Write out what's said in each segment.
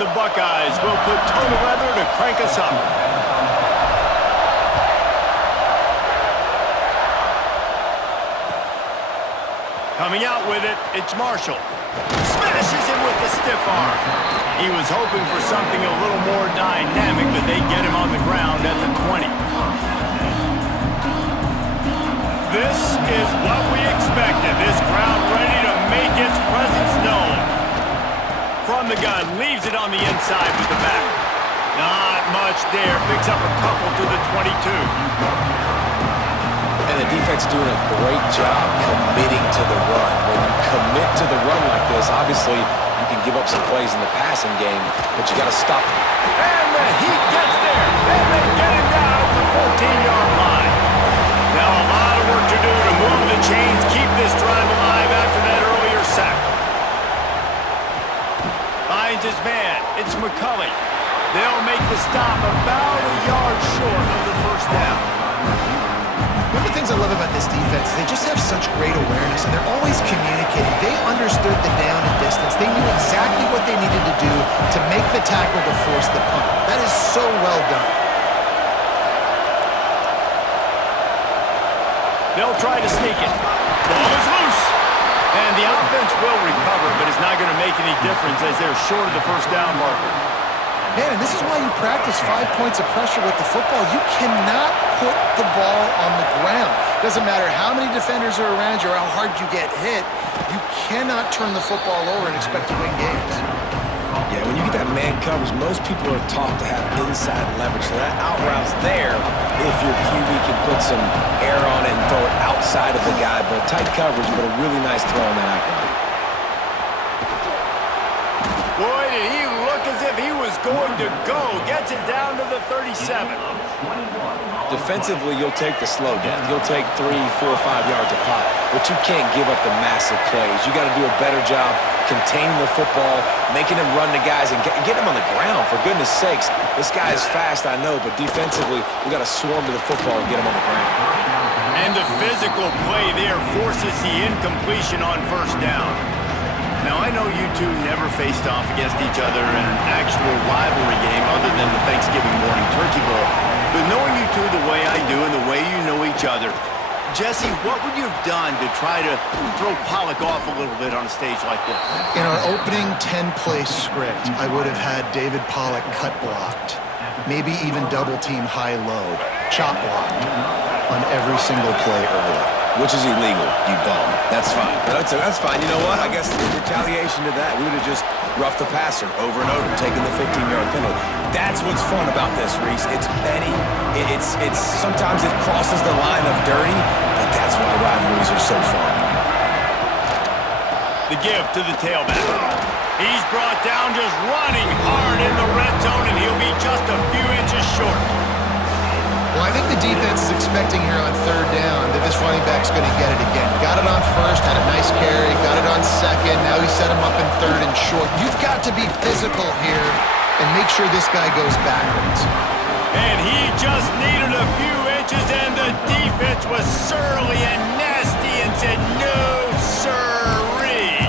the Buckeyes will put total weather to crank us up. Coming out with it, it's Marshall. Smashes him with the stiff arm. He was hoping for something a little more dynamic, but they get him on the ground at the 20. This is what we expected. This crowd ready to make its presence known. From the gun, leaves it on the inside with the back. Not much there. Picks up a couple to the 22. And the defense doing a great job committing to the run. When you commit to the run like this, obviously you can give up some plays in the passing game, but you got to stop. And the Heat gets there, and they get it down at the 14-yard line. Now a lot of work to do to move the chains, keep this drive alive after that earlier sack. Finds his man. It's McCulley. They'll make the stop about a yard short of the first down. One of the things I love about this defense is they just have such great awareness, and they're always communicating. They understood the down and distance. They knew exactly what they needed to do to make the tackle to force the punt. That is so well done. They'll try to sneak it. Ball is loose. And the offense will recover, but it's not going to make any difference as they're short of the first down marker. Man, and this is why you practice 5 points of pressure with the football. You cannot put the ball on the ground. Doesn't matter how many defenders are around you or how hard you get hit. You cannot turn the football over and expect to win games. Yeah, when you get that man coverage, most people are taught to have inside leverage. So that out route's there if your QB can put some air on it and throw it outside of the guy. But tight coverage, but a really nice throw on that out route. Boy, did he look as if he was going to go. Gets it down to the 37. Defensively, you'll take the slow down. You'll take 3, 4, 5 yards a pop, but you can't give up the massive plays. You got to do a better job containing the football, making him run the guys, and get him on the ground. For goodness sakes, this guy is fast, I know, but defensively, we got to swarm to the football and get him on the ground. And the physical play there forces the incompletion on first down. Now, I know you two never faced off against each other in an actual rivalry game other than the Thanksgiving morning turkey bowl. But knowing you two the way I do and the way you know each other, Jesse, what would you have done to try to throw Pollock off a little bit on a stage like this? In our opening 10-play script, I would have had David Pollock cut blocked, maybe even double-team high-low, chop blocked on every single play early. Which is illegal, you bum. That's fine. That's fine. You know what? I guess in retaliation to that, we would have just roughed the passer over and over, taking the 15-yard penalty. That's what's fun about this, Reese. It's petty. It's sometimes it crosses the line of dirty, but that's why rivalries are so fun. The give to the tailback. He's brought down just running hard in the red zone, and he'll be just a few inches short. Well, I think the defense is expecting here on third down that this running back's going to get it again. Got it on first, had a nice carry, got it on second. Now he set him up in third and short. You've got to be physical here and make sure this guy goes backwards. And he just needed a few inches, and the defense was surly and nasty and said, no, sirree.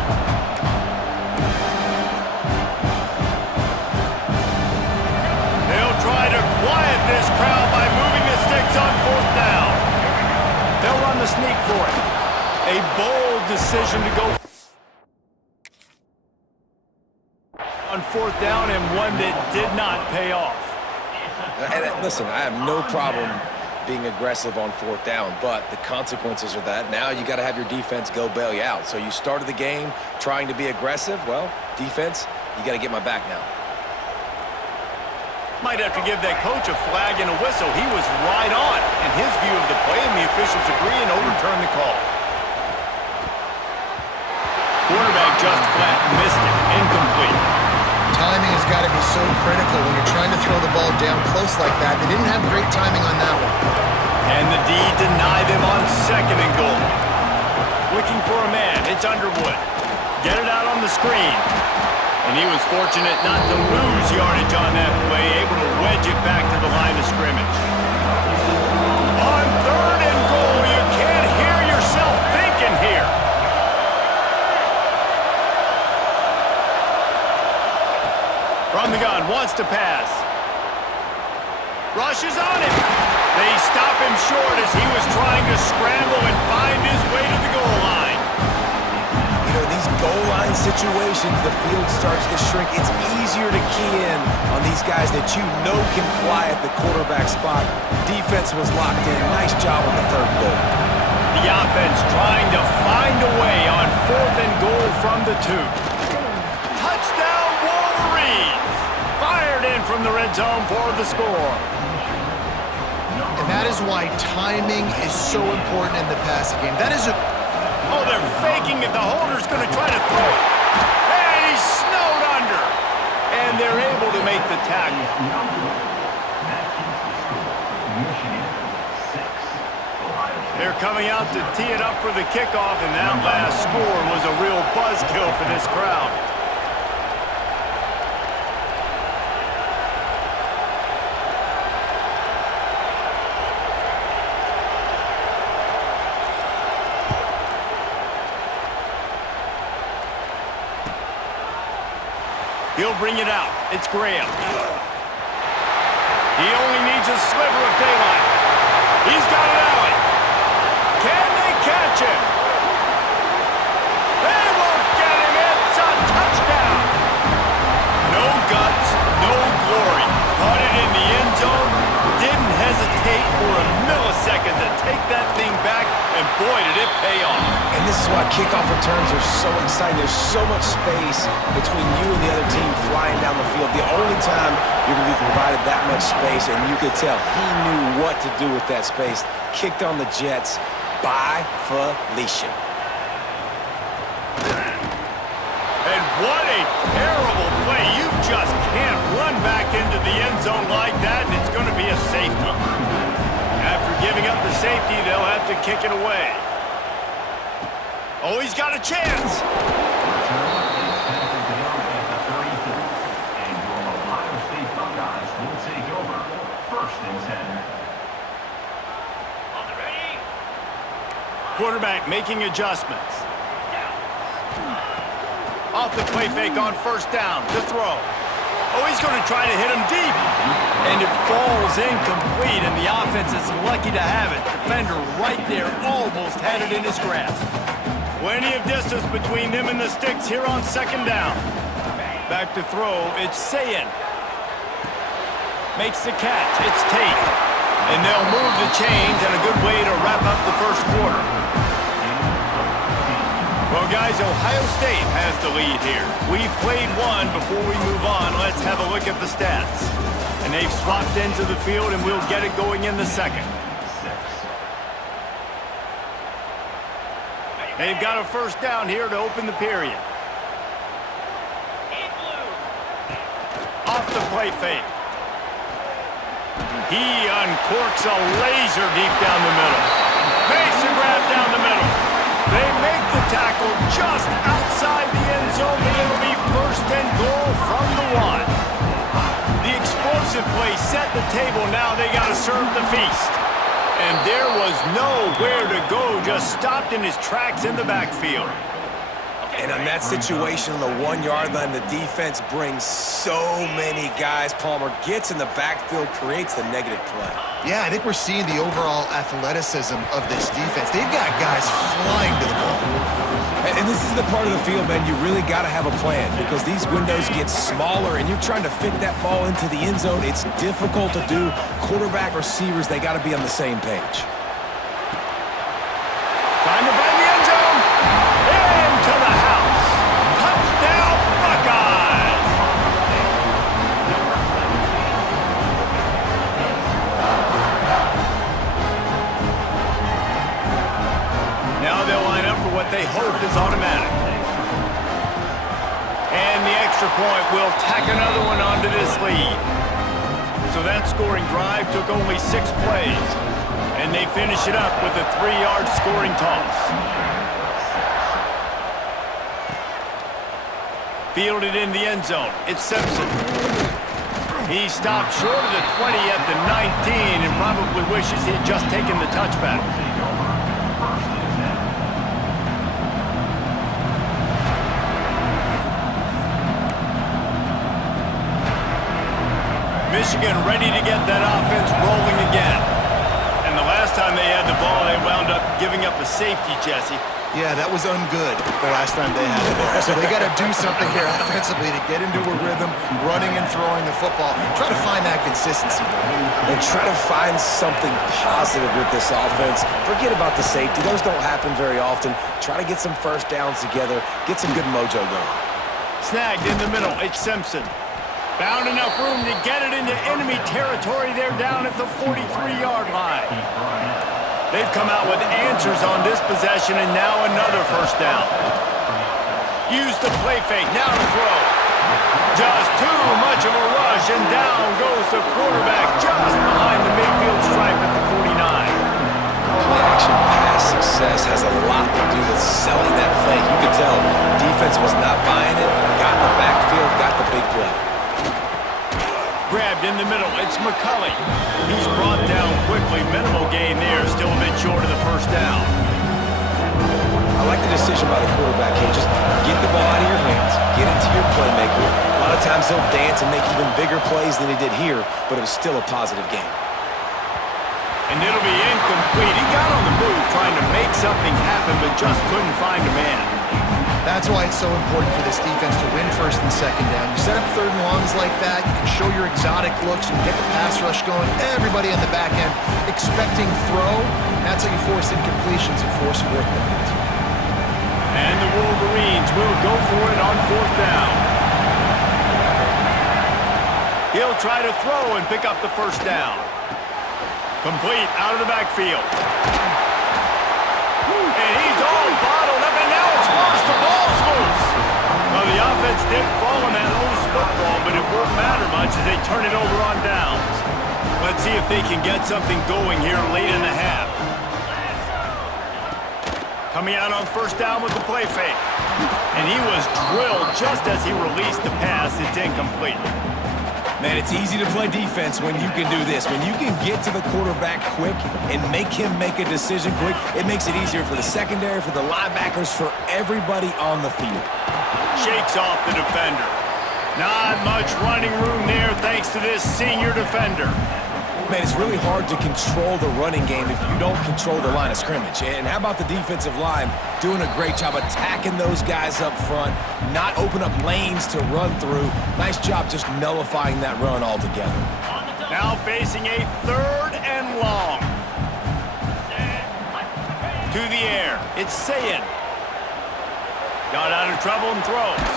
They'll try to quiet this crowd by moving the sticks on fourth down. They'll run the sneak for it. A bold decision to go on fourth down, and one that did not pay off. And listen, I have no problem being aggressive on fourth down, but the consequences are that now you got to have your defense go bail you out. So you started the game trying to be aggressive. Well, defense, you got to get my back now. Might have to give that coach a flag and a whistle. He was right on in his view of the play, and the officials agree and overturn the call. Quarterback just flat missed it. Incomplete. Timing has got to be so critical when you're trying to throw the ball down close like that. They didn't have great timing on that one. And the D denied them on second and goal. Looking for a man. It's Underwood. Get it out on the screen. And he was fortunate not to lose yardage on that play, able to wedge it back to the line of scrimmage. On third and goal, you can't hear yourself thinking here. From has to pass. Rushes on him. They stop him short as he was trying to scramble and find his way to the goal line. You know, these goal line situations, the field starts to shrink. It's easier to key in on these guys that you know can fly at the quarterback spot. Defense was locked in. Nice job on the third goal. The offense trying to find a way on 4th and goal from the 2. Touchdown Wolverines! Fired in from the red zone for the score. And that is why timing is so important in the passing game. That is a... Oh, they're faking it. The holder's going to try to throw it. And he's snowed under. And they're able to make the tackle. They're coming out to tee it up for the kickoff, and that last score was a real buzzkill for this crowd. He'll bring it out. It's Graham. He only needs a sliver of daylight. He's got an alley. Can they catch him? They won't get him. It's a touchdown. No guts, no glory. Caught it in the end zone. Didn't hesitate for a millisecond to take that thing back, and boy, did it pay off. And this is why kickoff returns are so exciting. There's so much space between you and the other team flying down the field. The only time you're going to be provided that much space, and you could tell he knew what to do with that space. Kicked on the Jets by Felicia. And what a terrible play. You just can't run back into the end zone like that, and it's going to be a safety. After giving up the safety, they'll have to kick it away. Oh, he's got a chance. Quarterback making adjustments. Off the play fake on 1st down to throw. Oh, he's going to try to hit him deep. And it falls incomplete, and the offense is lucky to have it. Defender right there almost had it in his grasp. Plenty of distance between them and the sticks here on 2nd down. Back to throw, it's Sayin. Makes the catch, it's Tate. And they'll move the chains, and a good way to wrap up the 1st quarter. Well, guys, Ohio State has the lead here. We've played one. Before we move on, let's have a look at the stats. And they've swapped into the field, and we'll get it going in the 2nd. They've got a 1st down here to open the period. Off the play fake. He uncorks a laser deep down the middle. Makes a grab down the middle. They make the tackle just outside the end zone, and it'll be 1st and goal from the 1. The explosive play set the table. Now they got to serve the feast. And there was nowhere to go, just stopped in his tracks in the backfield. And on that situation, on the 1-yard line, the defense brings so many guys. Palmer gets in the backfield, creates the negative play. Yeah, I think we're seeing the overall athleticism of this defense. They've got guys flying to the ball. And this is the part of the field, man, you really got to have a plan because these windows get smaller and you're trying to fit that ball into the end zone. It's difficult to do. Quarterback, receivers, they got to be on the same page. Time to find the end zone. Into the house. Touchdown, Buckeyes. Now they'll line up for what they hope is automatic. And the extra point will tack another one onto this lead. So that scoring drive took only 6 plays. And they finish it up with a 3-yard scoring toss. Fielded in the end zone. It's Simpson. He stopped short of the 20 at the 19 and probably wishes he'd just taken the touchback. Michigan ready to get that offense rolling again. And the last time they had the ball, they wound up giving up a safety, Jesse. Yeah, that was ungood the last time they had it there. So they got to do something here offensively to get into a rhythm, running and throwing the football. Try to find that consistency, And try to find something positive with this offense. Forget about the safety. Those don't happen very often. Try to get some first downs together. Get some good mojo going. Snagged in the middle. It's Simpson. Found enough room to get it into enemy territory. They're down at the 43-yard line. They've come out with answers on this possession, and now another first down. Use the play fake, now to throw. Just too much of a rush, and down goes the quarterback just behind the midfield stripe at the 49. Play-action pass success has a lot to do with selling that fake. You could tell defense was not buying it, got in the backfield, got the big play. Grabbed in the middle, it's McCulley. He's brought down quickly. Minimal gain there, still a bit short of the first down. I like the decision by the quarterback here. Just get the ball out of your hands, get into your playmaker. A lot of times he'll dance and make even bigger plays than he did here, but it was still a positive game. And it'll be incomplete. He got on the move trying to make something happen, but just couldn't find a man. That's why it's so important for this defense to win first and second down. You set up third and longs like that, you can show your exotic looks and get the pass rush going. Everybody on the back end expecting throw. That's how you force incompletions and force fourth downs. And the Wolverines will go for it on fourth down. He'll try to throw and pick up the first down. Complete out of the backfield. And he's all bottled up, and now it's worse. The ball's loose. Well, the offense did fall on that loose football, but it won't matter much as they turn it over on downs. Let's see if they can get something going here late in the half. Coming out on first down with the play fake. And he was drilled just as he released the pass. It's incomplete. Man, it's easy to play defense when you can do this. When you can get to the quarterback quick and make him make a decision quick, it makes it easier for the secondary, for the linebackers, for everybody on the field. Shakes off the defender. Not much running room there thanks to this senior defender. Man, it's really hard to control the running game if you don't control the line of scrimmage. And how about the defensive line doing a great job attacking those guys up front, not open up lanes to run through. Nice job just nullifying that run altogether. Now facing a third and long. To the air, it's Sayin. Got out of trouble and throws.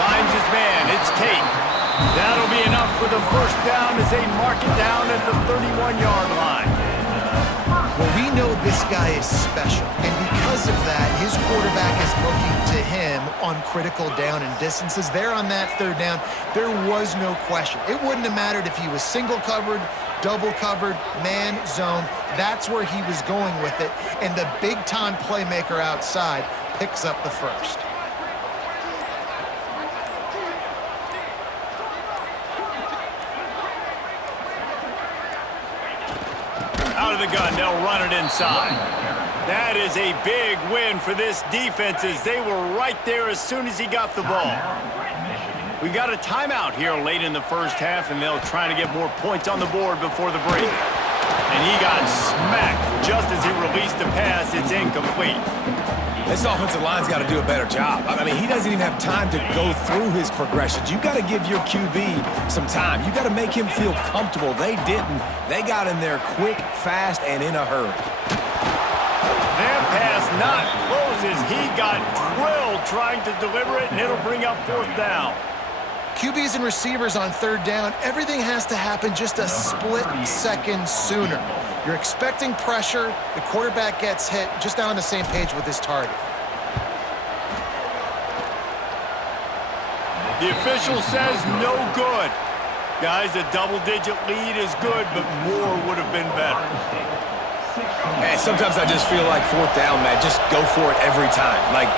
Finds his man, it's Tate. That'll be enough for the first down as they mark it down at the 31-yard line. Well, we know this guy is special, and because of that, his quarterback is looking to him on critical down and distances. There on that third down, there was no question. It wouldn't have mattered if he was single covered, double covered, man, zone. That's where he was going with it, and the big-time playmaker outside picks up the first. Out of the gun, they'll run it inside. That is a big win for this defense as they were right there as soon as he got the ball. We got a timeout here late in the first half, and they'll try to get more points on the board before the break. And he got smacked just as he released the pass. It's incomplete. This offensive line's got to do a better job. I mean, he doesn't even have time to go through his progressions. You got to give your QB some time. You got to make him feel comfortable. They didn't. They got in there quick, fast, and in a hurry. That pass not closes. He got drilled trying to deliver it, and it'll bring up fourth down. QBs and receivers on third down, everything has to happen just a split second sooner. You're expecting pressure, the quarterback gets hit, just not on the same page with his target. The official says no good. Guys, a double-digit lead is good, but more would have been better. Man, sometimes I just feel like fourth down, man, just go for it every time. Like,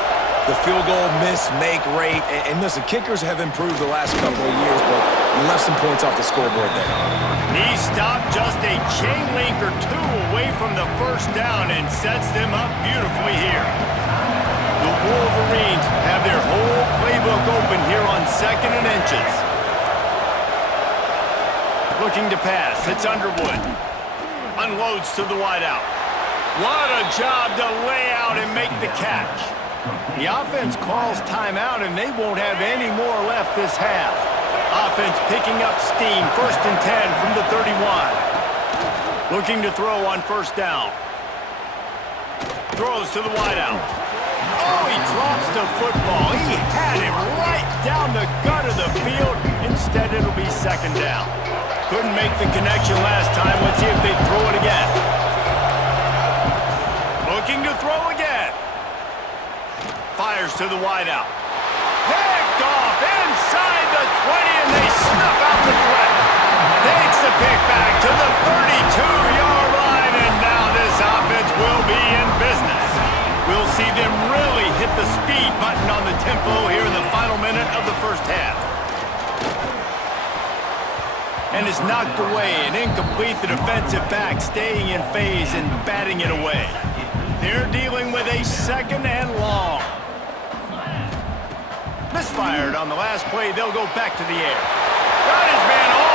the field goal miss-make rate, and listen, kickers have improved the last couple of years, but left some points off the scoreboard there. He stopped just a chain link or two away from the first down and sets them up beautifully here. The Wolverines have their whole playbook open here on 2nd and inches. Looking to pass. It's Underwood. Unloads to the wideout. What a job to lay out and make the catch. The offense calls timeout, and they won't have any more left this half. Offense picking up steam. 1st and 10 from the 31. Looking to throw on 1st down. Throws to the wideout. Oh, he drops the football. He had it right down the gut of the field. Instead, it'll be 2nd down. Couldn't make the connection last time. Let's see if they throw it again. Looking to throw again. Fires to the wideout. Picked off inside the 20, and they snuff out the threat. Takes the pick back to the 32-yard line, and now this offense will be in business. We'll see them really hit the speed button on the tempo here in the final minute of the 1st half. And it's knocked away and incomplete. The defensive back staying in phase and batting it away. They're dealing with a 2nd and long. Misfired on the last play. They'll go back to the air. Got his man all